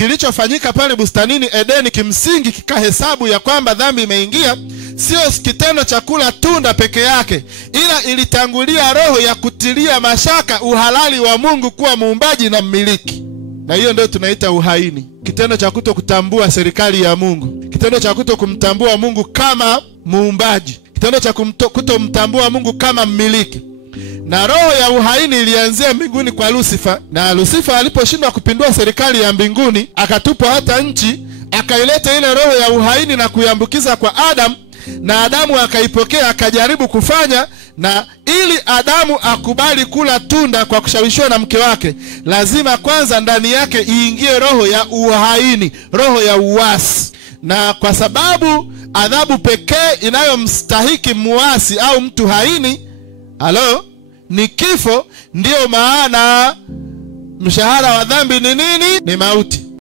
Kilichofanyika pale bustanini Edeni kimsingi kikahesabu ya kwamba dhambi imeingia, sio kitendo cha kula tunda peke yake, ila ilitangulia roho ya kutilia mashaka uhalali wa Mungu kuwa muumbaji na mmiliki. Na hiyo ndio tunaita uhaini. Kitendo cha kutokutambua serikali ya Mungu, kitendo cha kutokumtambua Mungu kama muumbaji, kitendo cha kutomtambua Mungu kama mmiliki. Na roho ya uhaini ilianzia mbinguni kwa Lucifer, na Lucifer aliposhindwa kupindua serikali ya mbinguni akatupwa hata nchi, akaileta ile roho ya uhaini na kuiambukiza kwa Adam, na Adamu akaipokea akajaribu kufanya. Na ili Adamu akubali kula tunda kwa kushawishiwa na mke wake, lazima kwanza ndani yake iingie roho ya uhaini, roho ya uasi. Na kwa sababu adhabu pekee inayomstahiki muasi au mtu haini ni kifo, ndio maana mshahara wa dhambi ni nini? Ni mauti.